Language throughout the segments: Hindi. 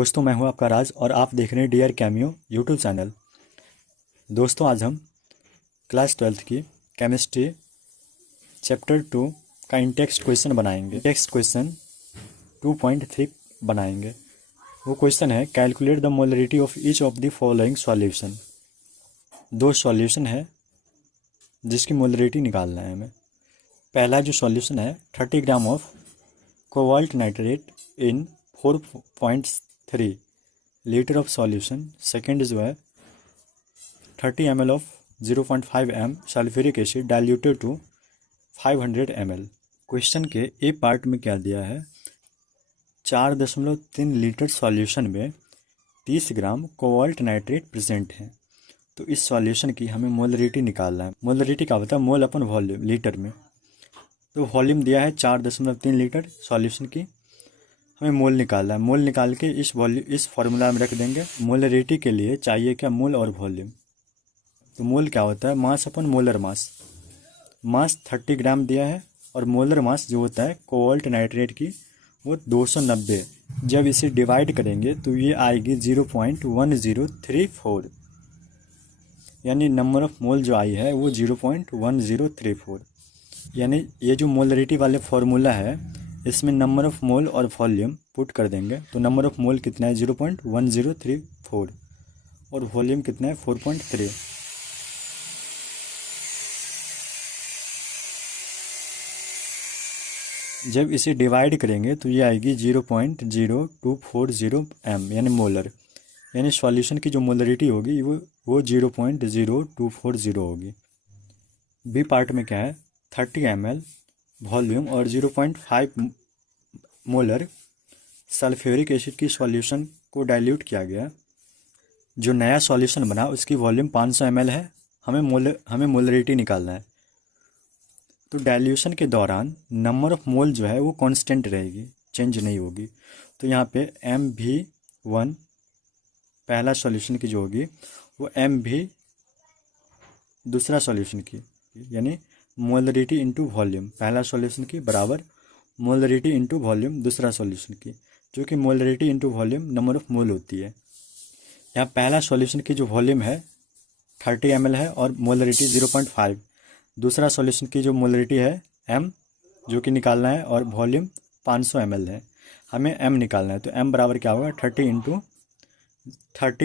दोस्तों, मैं हूं आपका राज और आप देख रहे हैं डियर कैमियो यूट्यूब चैनल। दोस्तों, आज हम क्लास 12th की केमिस्ट्री चैप्टर 2 का इंटेक्स्ट क्वेश्चन बनाएंगे। टेक्स्ट क्वेश्चन 2.3 बनाएंगे। वो क्वेश्चन है, calculate the molarity of each of the following solution. दो सॉल्यूशन है जिसकी मोलरिटी निकालना है हमें। पहला जो सॉल्यूशन है 30 gram of cobalt nitrate in 4.3 litre of solution. Second जो है 30 ml of 0.5 m sulphuric acid diluted to 500 ml। Question के ए पार्ट में क्या दिया है, 4.3 लीटर सॉल्यूशन में 30 ग्राम कोबाल्ट नाइट्रेट प्रेजेंट है। तो इस सॉल्यूशन की हमें मोलरिटी निकालना है। मोलरिटी का होता है मोल अपन वॉल्यूम लीटर में। तो वॉल्यूम दिया है 4.3 लीटर सॉल्यूशन की, हमें मोल निकालना है। मोल निकाल के इस फॉर्मूला में रख देंगे। मोलरिटी के लिए चाहिए क्या, मोल और वॉल्यूम। तो मोल क्या होता है, मास अपन मोलर मास। मास 30 ग्राम दिया है और मोलर मास जो होता है कोबाल्ट नाइट्रेट की वो 290। जब इसे डिवाइड करेंगे तो ये आएगी 0.1034, यानी नंबर ऑफ मोल जो आई है वो 0.1034। यानी ये जो मोलरिटी वाले फॉर्मूला है इसमें नंबर ऑफ मोल और वॉल्यूम पुट कर देंगे। तो नंबर ऑफ मोल कितना है 0.1034 और वॉल्यूम कितना है 4.3। जब इसे डिवाइड करेंगे तो ये आएगी 0.0240 m यानी मोलर। यानी सॉल्यूशन की जो मोलरिटी होगी वो 0.0240 होगी। बी पार्ट में क्या है, 30 ml वॉल्यूम और 0.5 मोलर सल्फ्यूरिक एसिड की सॉल्यूशन को डाइल्यूट किया गया। जो नया सॉल्यूशन बना उसकी वॉल्यूम 500 ml है। हमें मोलरिटी निकालना है। तो डाइल्यूशन के दौरान नंबर ऑफ मोल जो है वो कांस्टेंट रहेगी, चेंज नहीं होगी। तो यहाँ पे MV1 पहला सॉल्यूशन की जो होगी वो MV दूसरा सॉल्यूशन की, यानी मोलरिटी इंटू वॉल्यूम पहला सॉल्यूशन की बराबर मोलरिटी इंटू वॉल्यूम दूसरा सॉल्यूशन की, जो कि molarity into volume number of mole होती है। यहाँ पहला सॉल्यूशन की जो वॉल्यूम है 30 ml है और मोलरिटी 0.5। दूसरा सॉल्यूशन की जो मोलरिटी है M जो कि निकालना है और वॉल्यूम 500 ml है। हमें M निकालना है। तो M बराबर क्या होगा 30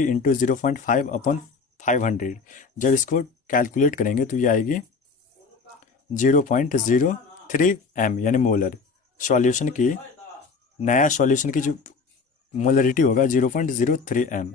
इंटू 0.5 अपॉन 500। जब इसको कैलकुलेट करेंगे तो ये आएगी 0.03 m यानी मोलर। सॉल्यूशन की नया सॉल्यूशन की जो मोलरिटी होगा 0.03 m।